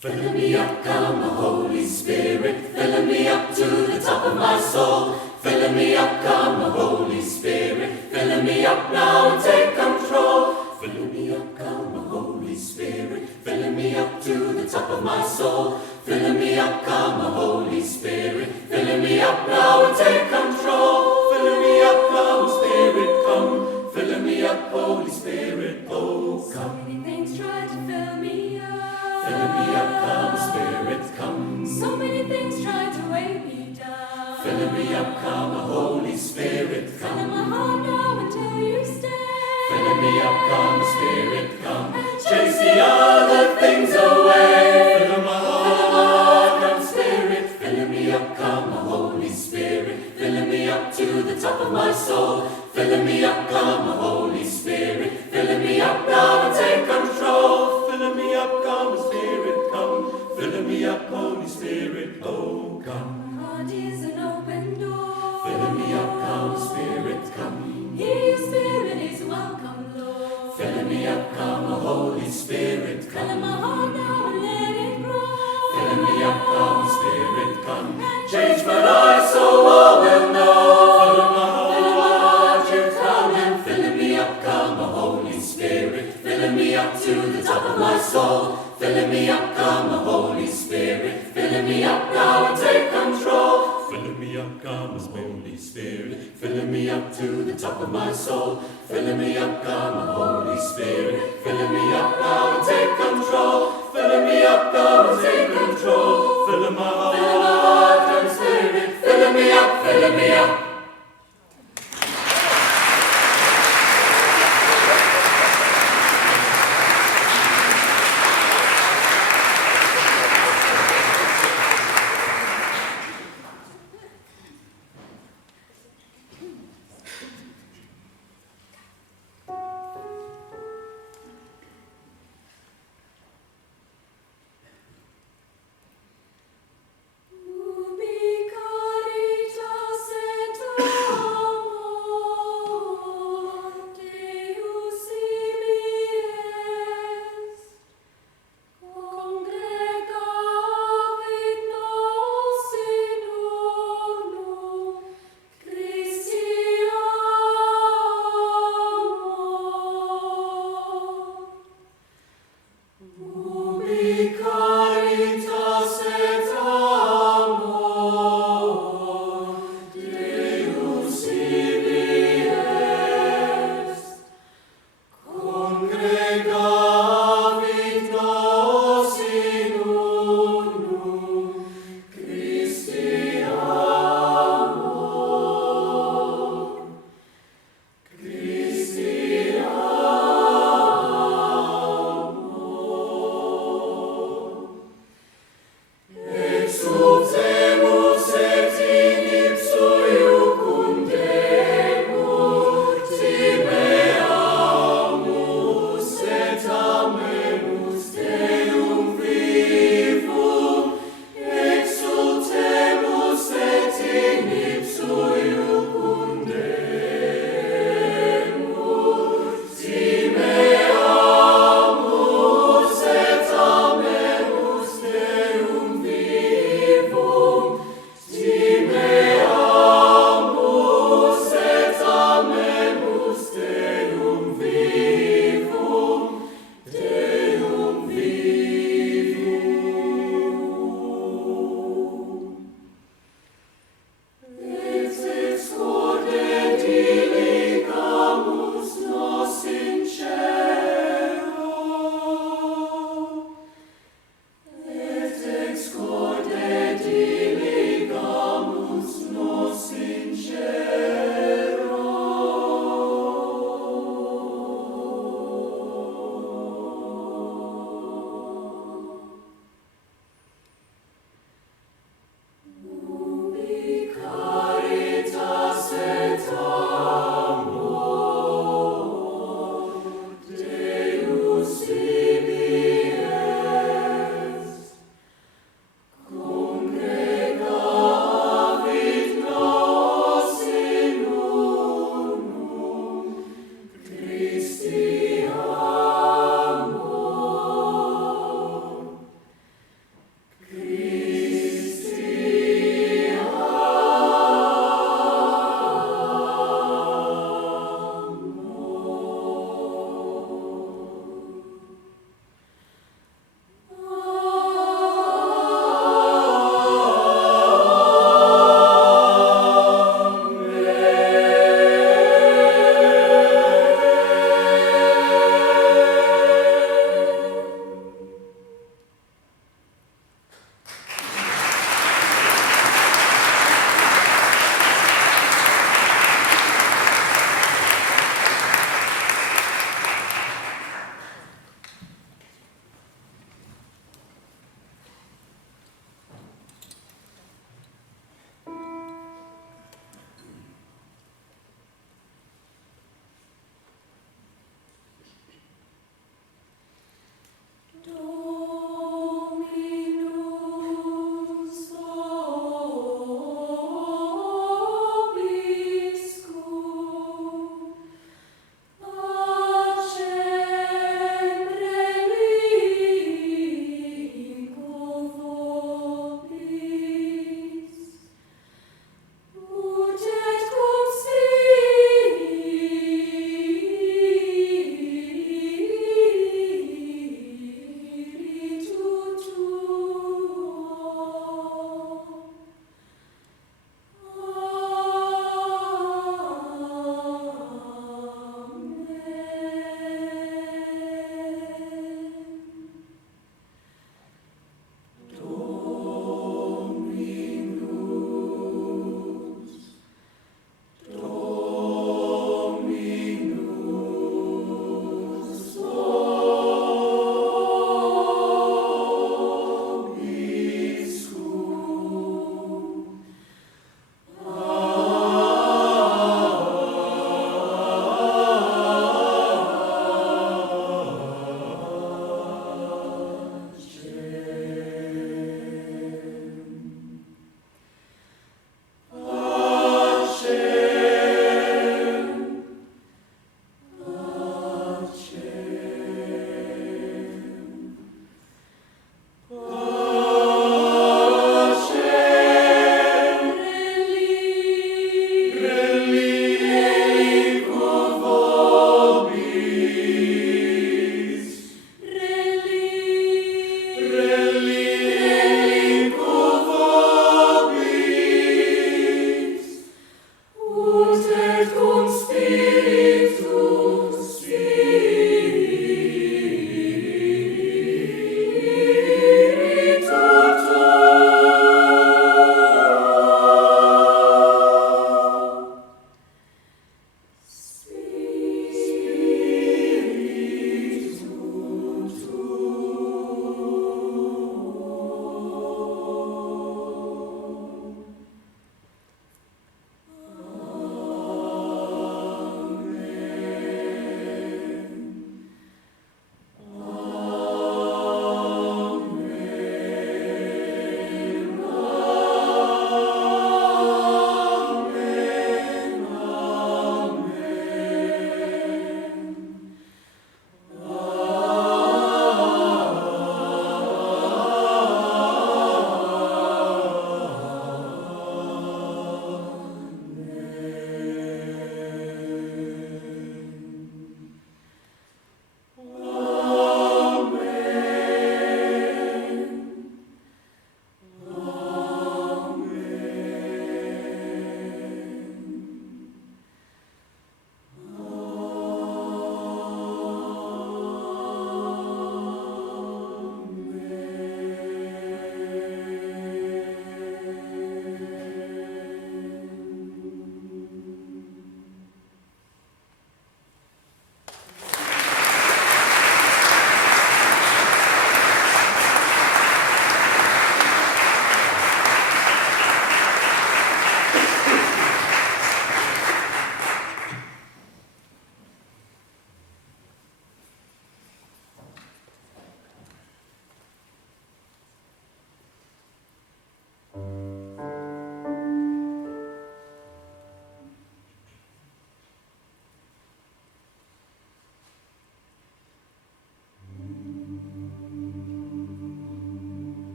Fill me up, come, Holy Spirit, fill me up to the top of my soul. Fill me up, come, Holy Spirit, fill me up now and take control. Fill me up, come, Holy Spirit, fill me up to the top of my soul. Fill me up, come, Holy Spirit, fill me up now and take control. Fill me up, come, Spirit, come. Fill me up, Holy Spirit, oh, come. So many things try to fill me up. Fill me up, come, Spirit, come. So many things try to weigh me down. Fill me up, come, Holy Spirit, Fill come. my heart now until you stay. Fill me up, come, Spirit, come. Chase the other things away. Fill my heart, come, Spirit. Fill me up, come, Holy Spirit. Fill me up to the top of my soul. Fill me up, come, Holy Spirit. Fill me up now and take control. Fill me up, come, Spirit, come. Fill me up, Holy Spirit, oh, come. My heart is an open door. Fill me up, come, Spirit, come. Here your spirit is welcome, Lord. Fill me up, come, Holy Spirit, Fill come. my heart now and let it grow. Fill me up, come, Spirit, come. Change my life so all will know. Fill my heart, you come and fill me up, come, Holy Spirit. Fill me up to the top of my soul. Fill me up, come, Holy Spirit. Fill me up now and take control. Fill me up, come, Holy Spirit. Fill me up to the top of my soul. Fill me up, come, Holy Spirit. Fill me up now and take control. Fill me up, come and take control. Fill my heart, come, Spirit. Fill me up, fill me up. Ubi caritas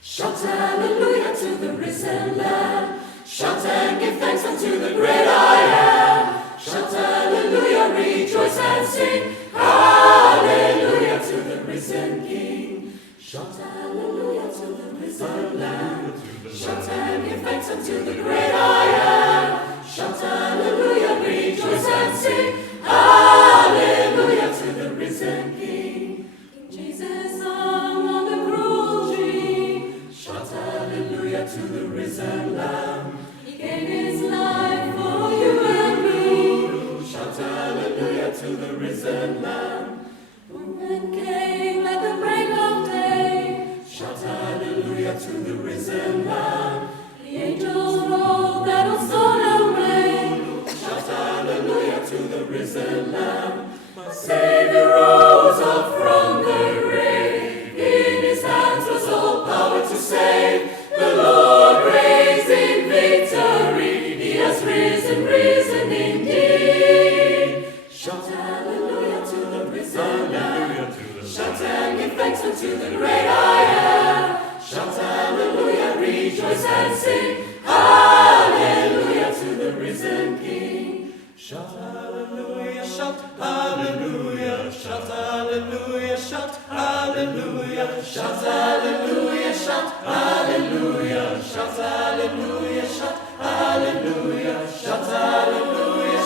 Shout hallelujah to the risen Lamb. Shout and give thanks unto the great I am. Shout hallelujah, rejoice and sing. Hallelujah to the risen King. Shout hallelujah to the risen Lamb. Shout and give thanks unto the great I am. Shout hallelujah, rejoice and sing. Hallelujah to the risen King. King Jesus hung on the cruel tree. Shout hallelujah to the risen Lamb. He gave his life for you and me. Shout hallelujah to the risen Lamb. Woman came at the break of day. Shout hallelujah to the risen Lamb. The angels rolled that old stone away. Shout hallelujah to the risen Lamb. My Savior rose up from the grave. In his hands was all power to save. The Lord reigns in victory. He has risen, risen indeed. Shout hallelujah to the risen Lamb. Shout and give thanks unto the great I am. Shout hallelujah, rejoice and sing. Hallelujah to the risen King. Shout hallelujah, shout hallelujah, shout hallelujah, shout hallelujah, shout hallelujah, shout hallelujah, shout hallelujah, shout hallelujah, shout hallelujah, shout hallelujah, shout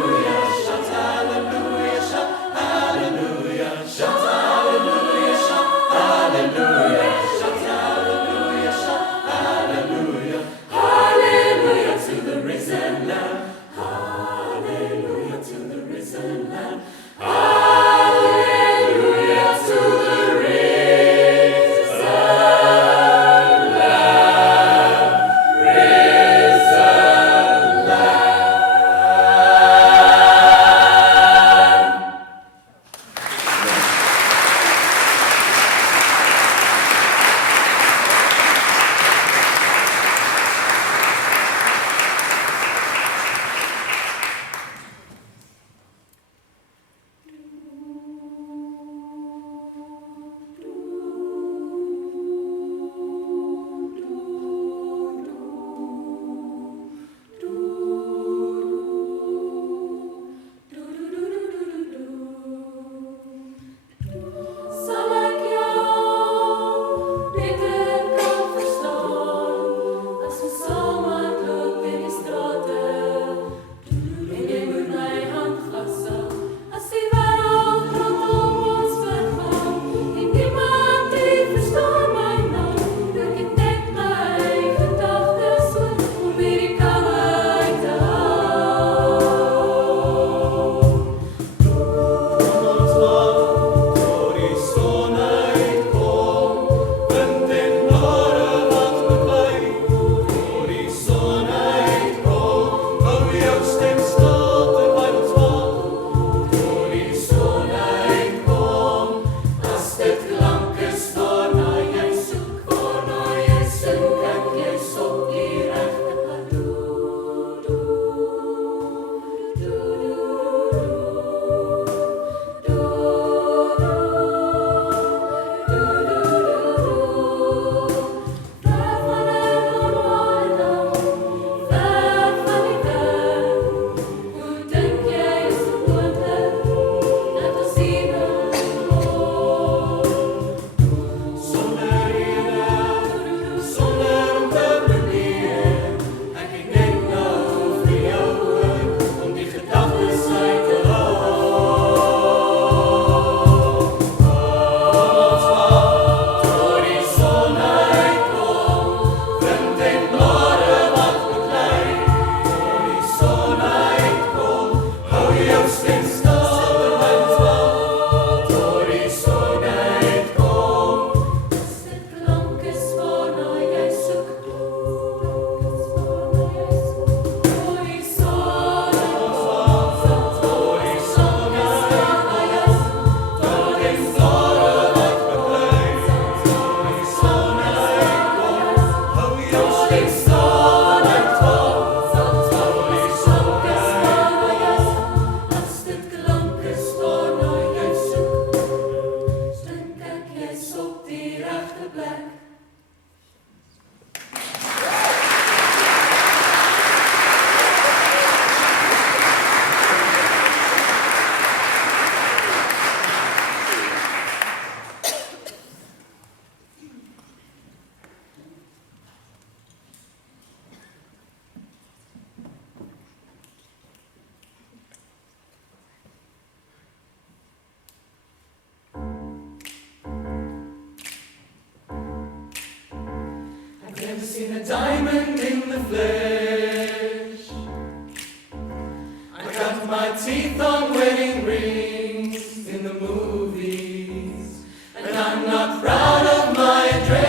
hallelujah, shout hallelujah, shout hallelujah, shout hallelujah, shout hallelujah, shout hallelujah, hallelujah to the risen Lamb. Hallelujah to the risen Lamb. Hallelujah to the risen Lamb. Never seen a diamond in the flesh. I cut my teeth on wedding rings in the movies, and I'm not proud of my address.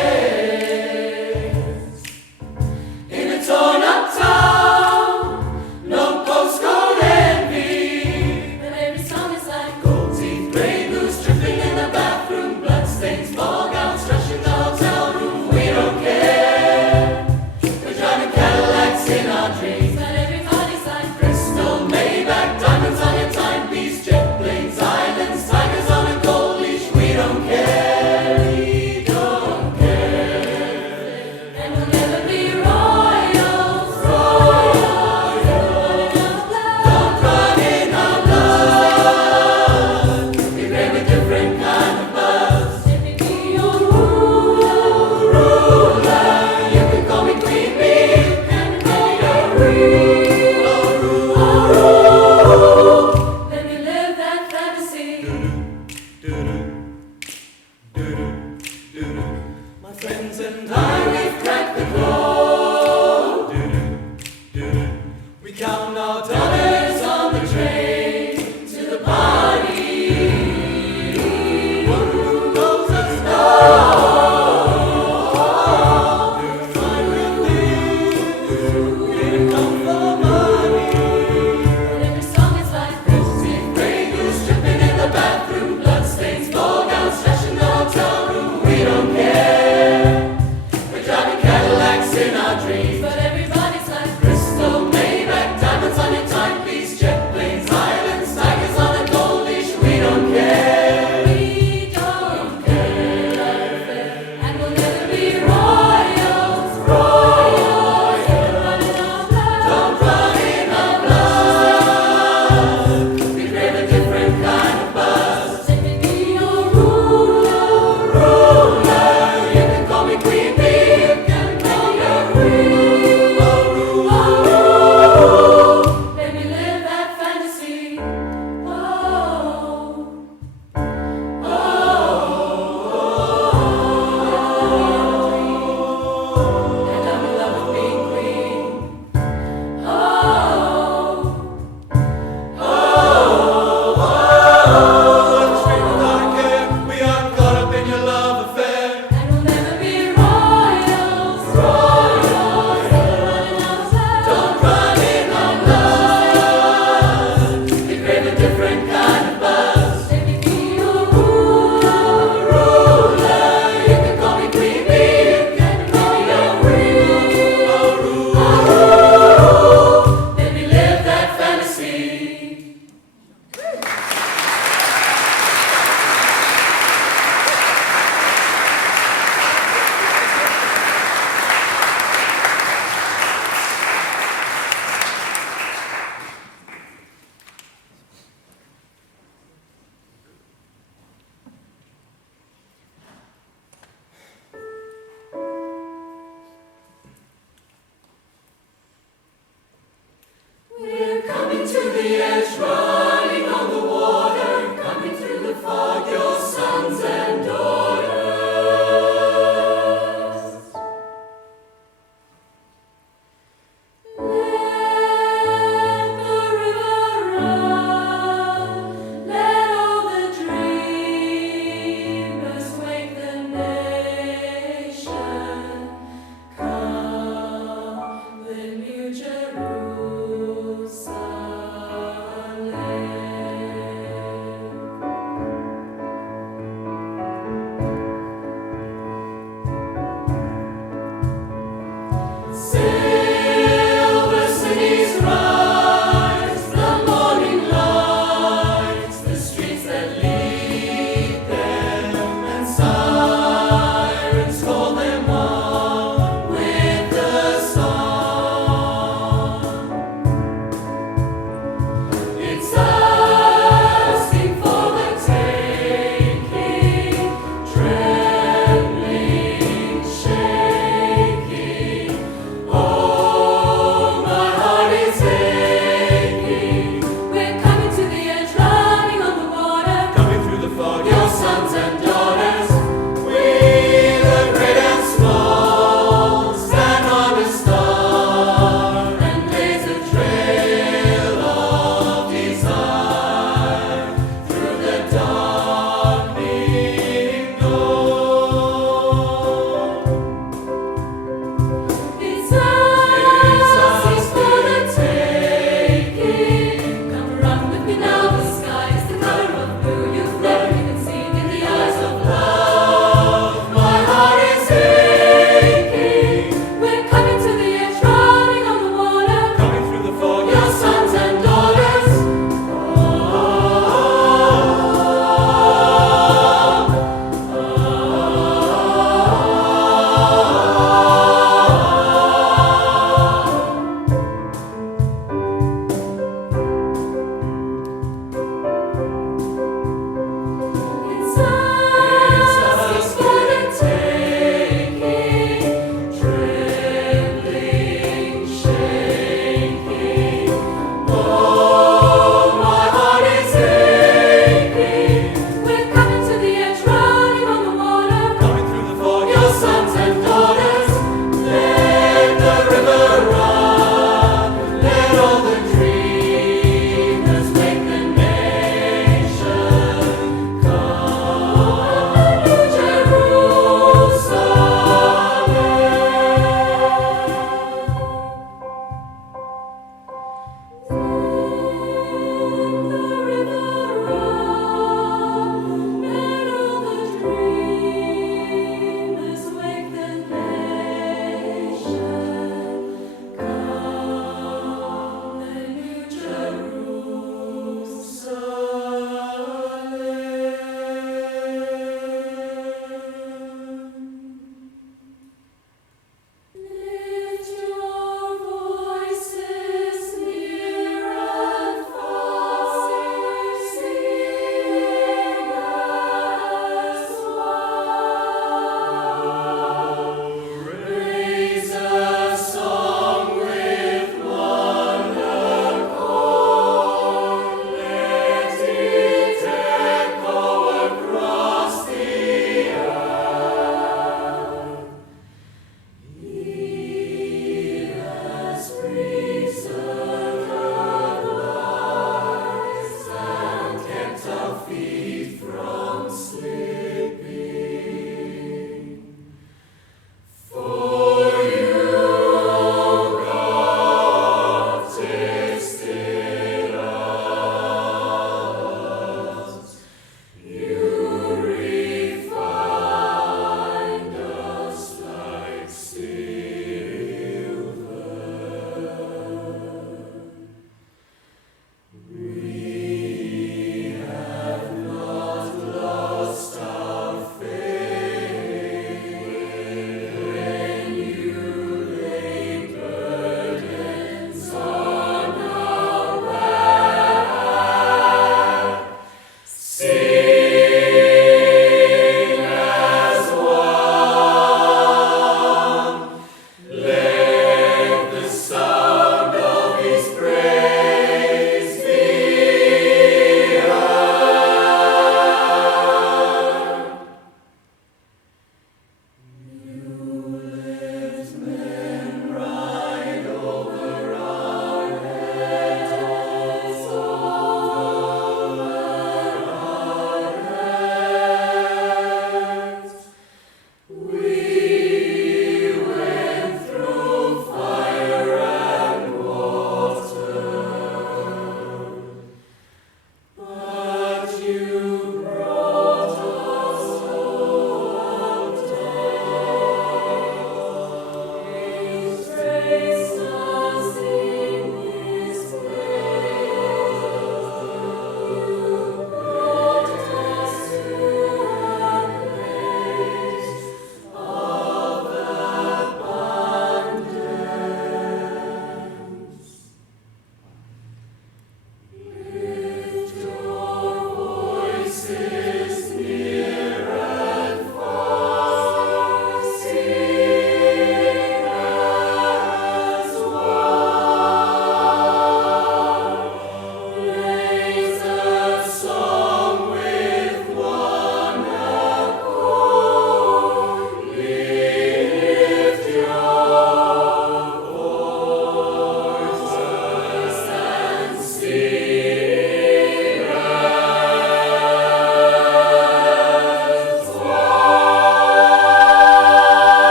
In a torn up town, no postcode envy, But every song is like gold teeth, grey goose dripping in the bathroom, bloodstains, ball gowns, trash in the hotel room. We don't care. We're driving Cadillacs in our dreams. but everybody's like Crystal, Maybach, diamonds on your timepiece, jet planes, islands, tigers on a gold leash. We don't care. We don't care. and we'll never be royals. Royals. Don't run in our blood. We crave a different kind of buzz. Let me be your ruler. Ruler, you can call me Queen Bee, And call me Let me live that fantasy. My friends and I, we've cracked the code. We count our dollars on the train to the party. One room knows us now.